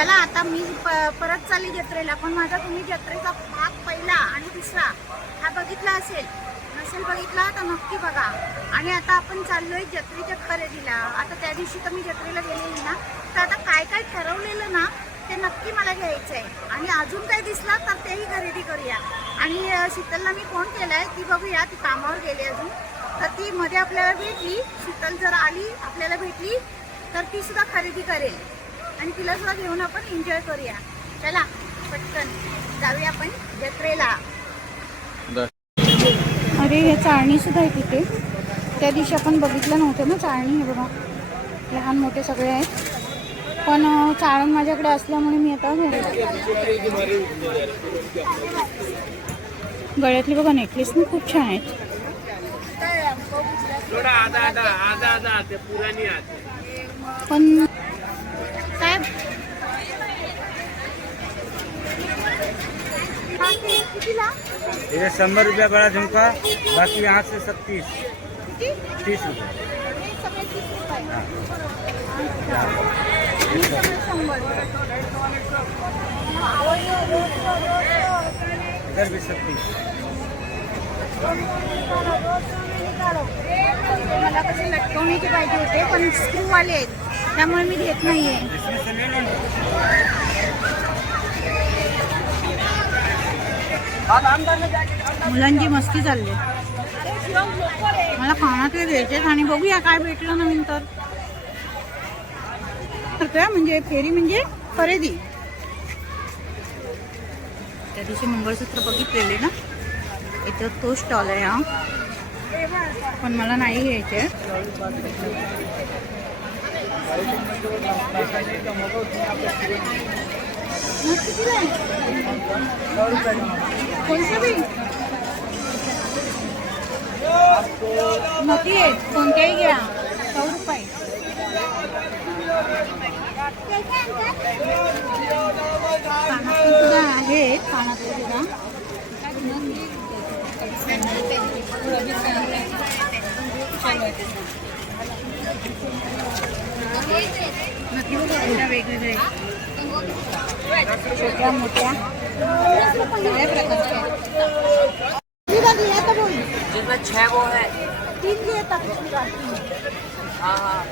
चला आता मी प- परत चालली जत्रेला पण माझा तुम्ही जत्रेचा भाग पहिला आणि दुसरा हा बघितला असेल. नसेल बघितला तर नक्की बघा. आणि आता आपण चाललोय जत्रेच्या खरेदीला. आता त्या दिवशी तर मी जत्रेला गेलेली ना तर आता काय काय ठरवलेलं ना ते नक्की मला घ्यायचं आहे आणि अजून काही दिसला तर तेही खरेदी करूया. आणि शीतलला मी फोन केलाय ती बघूया ती कामावर गेली अजून. तर ती मध्ये आपल्याला भेटली. शीतल जर आली आपल्याला भेटली तर ती सुद्धा खरेदी करेल. आणि तिला सुद्धा घेऊन आपण एन्जॉय करूया. चला पटकन जाऊया आपण जत्रेला. अरे हे चाळणी सुद्धा आहे तिथे. त्या दिवशी आपण बघितलं नव्हतं ना चाळणी हे बघा. लहान मोठे सगळे आहेत. पण चाळण माझ्याकडे असल्यामुळे मी आता घरी गळ्यातली बघा नेकलेस पण खूप छान आहेत. थोड़ा आधा आधा आधा आधा आते पूरा नहीं आते पण काय हा, ते कितीला ये शंबर रुपया बड़ा झुमका बाकी यहाँ से सब तीस तीस रुपये. इधर भी सब तीस मला कसे लटकवण्याचे पाहिजे होते पण स्क्रूवाले आहेत त्यामुळे मी घेत नाहीये. मुलांची मस्ती चालली. मला खाण्यात घ्यायचे आणि बघूया काय भेटलं नवीन तर. म्हणजे फेरी म्हणजे खरेदी. त्या दिवशी मंगळसूत्र बघितलेले ना? इथं तो स्टॉल आहे हा. पण मला नाही घ्यायचे कोणतं बी नक्की आहेत कोणत्याही घ्या. सौ रुपये. कानातले सुद्धा आहेत कानातले सुद्धा नक्की बघा एवढ्या वेगवेगळे. छोट्या मोठ्या सगळ्या प्रकारच्या आहेत. मी बघली आता बोल जिसमें छह वो है तीन घे आता पिशवी काढ, तीन. हाँ हाँ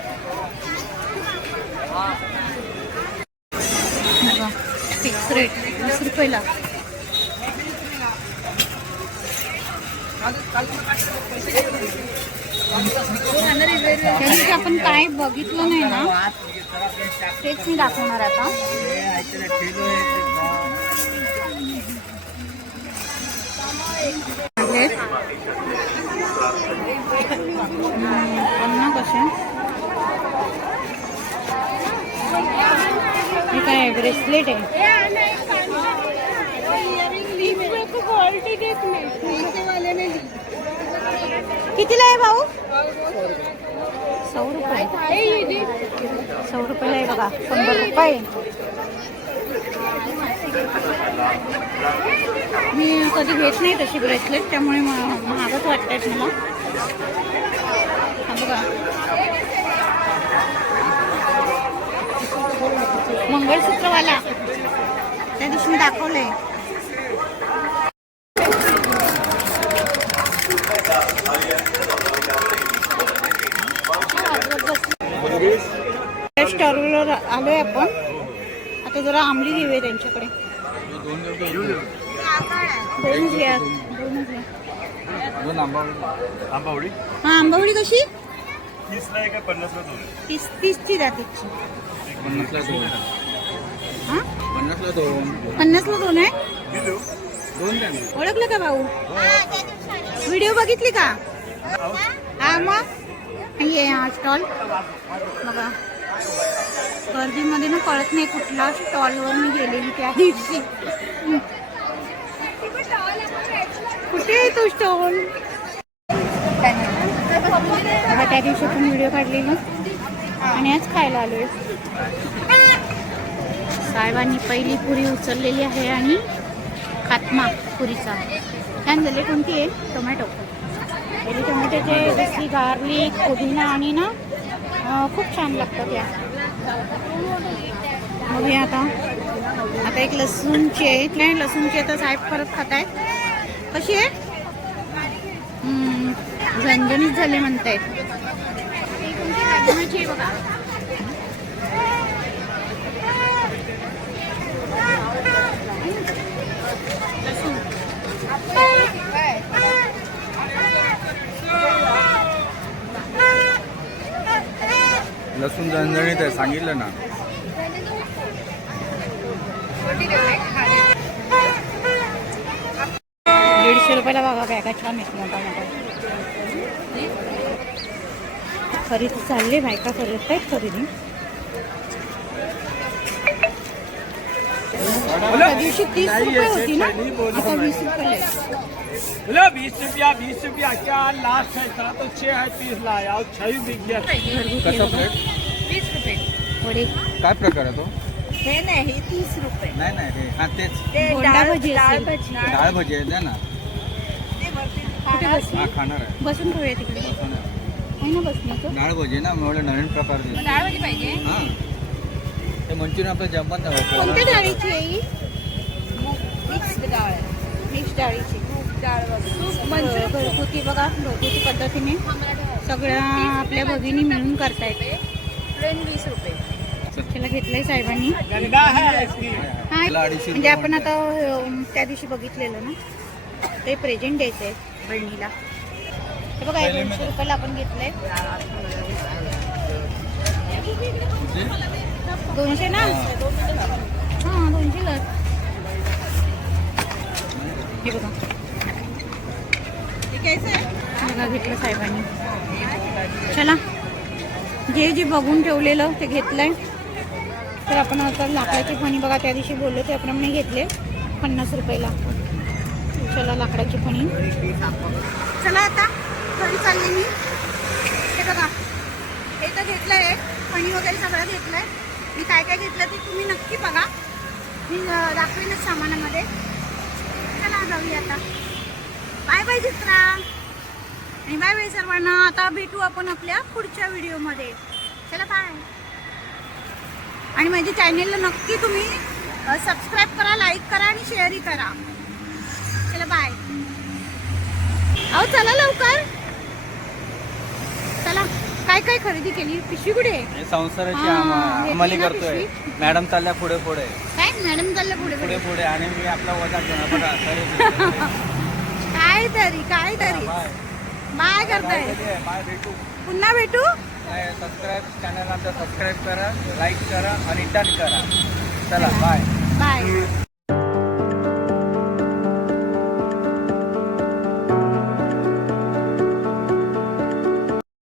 हाँ बघा फिक्स रेट वीस रुपयाला त्या दिवशी आपण काय बघितलं नाही ना तेच मी दाखवणार आता. हम्म, कसे हे काय ब्रेसलेट आहे कितीला आहे भाऊ सौ रुपये. सौ रुपयाला आहे बघा शंभर रुपये. मी कधी घेत नाही तशी ब्रेसलेट त्यामुळे महागच वाटतात मला बघा. मंगळसूत्रवाला. त्या दिवशी मी दाखवलंय. स्टॉलवर आलोय आपण. आता जरा आंबली घेऊया त्यांच्याकडे. दोनच घ्या. दोनच घ्या. दोन आंबावडी. हा आंबावडी कशी? तीस तीसची द्या तिची पन्नासला दोन हा? पन्नासला दोन. पन्नासला दोन आहे? ओळखलं का भाऊ? व्हिडिओ बघितली का? हा. मग. ये हा स्टॉल. बघा. गर्दीमध्ये ना कळत नाही कुठला स्टॉलवर मी गेलेली त्या दिवशी. कुठे आहे तो स्टॉल बघा त्या दिवशी पण व्हिडिओ काढलेली. आणि आज खायला आलोय. साहेबांनी पहिली पुरी उचललेली आहे आणि खात्मा पुरीचा. छान झाले. कोणती आहे? टोमॅटो. पहिली टोमॅटोचे जशी गार्लिक पुदिना आणि ना खूप छान लागतात या. बघूया आता. आता एक लसूणची आहे. नाही लसूणची तर साहेब परत खात आहेत कशी आहे? झणझणीत झाले म्हणतायत लसूण कोणती राजमाची आहे बघा लसूण झणझणीत आहे सांगितलं ना. दीडशे रुपयाला बघा बॅगा छान आहेत मोठा मोठा. खरेदी चालली बायका करत आहेत खरेदी. दिवशी तीस रुपये होती ना आता वीस रुपये बोलो बीस रुपया बीस रुपया क्या लास्ट है? था तो छह है तीस लाया और छह बिक गया। कसं प्लेट वीस रुपये। वडे काय प्रकार आहे तो? हे नाही तीस रुपये। नाही नाही रे हा तेच. ते बोंडा डाळ भजी डाळ असेल. भजी डाळ भजी आहे द्या ना. ते वरती कुठे खाणार. बसली? हा खाणार आहे. बसून खाऊया तिकडे. बसून आहे. आहे ना बसण्याचं डाळ भजी ना मला नवीन प्रकार दिसतो डाळ भाजी पाहिजे. हा. ते मंचुरियन आपलं जमत नाही कोणत्या. डाळीची आहे ही? मिक्स डाळ मिक्स डाळीची. मूग डाळ वगैरे म्हणजे घरगुती बघा घरगुती पद्धतीने. सगळ्या आपल्या भगिनी मिळून करतायत. प्लेन वीस रुपये. त्याला घेतलंय साहेबांनी. है हा त्याला अडीचशे म्हणजे आपण आता अं, त्या दिवशी बघितलेलं ना? ते प्रेझेंट द्यायचं आहे बहिणीला. हे बघा हे दोनशे रुपयाला आपण घेतलंय. दोनशे ना? हा. दोनशे ला हे बघा. बघा घेतलं साहेबांनी. चला. जे जे बघून ठेवलेलं ते घेतलंय. तर आपण आता लाकडाची फणी बघा त्या दिवशी बोललो त्याप्रमाणे घेतले. पन्नास रुपयाला. चला लाकडाची फणी. चला आता. घरी चालले मी. हे बघा. हे तर घेतलंय. फणी वगैरे सगळं घेतलंय. मी काय काय घेतलं ते तुम्ही नक्की बघा. मी दाखवेनच सामानामध्ये. चला जाऊया आता. Bye bye Chitra. आणि बाय बाय सर्वांना. आता भेटू आपण आपल्या पुढच्या व्हिडिओमध्ये. चला बाय आणि माझ्या चॅनेलला नक्की तुम्ही सबस्क्राईब करा लाईक करा आणि शेअरही करा. चला बाय अहो चला लवकर. काय काय खरेदी केली? पिशवी कुठे आहे? हे संसाराची हा, घेतली अंमली ना करतोय. पिशवी? मॅडम चालल्या पुढे पुढे. काय? मॅडम चाललं पुढे पुढे? पुढे पुढे. आणि मी आपला वजा घेणार. बघा काय तरी काय तरी? बाय. बाय करताय. बाय भेटू. पुन्हा भेटू? सबस्क्राईब चॅनल आमचा सबस्क्राईब करा लाईक करा आणि डन करा. चला बाय. बाय.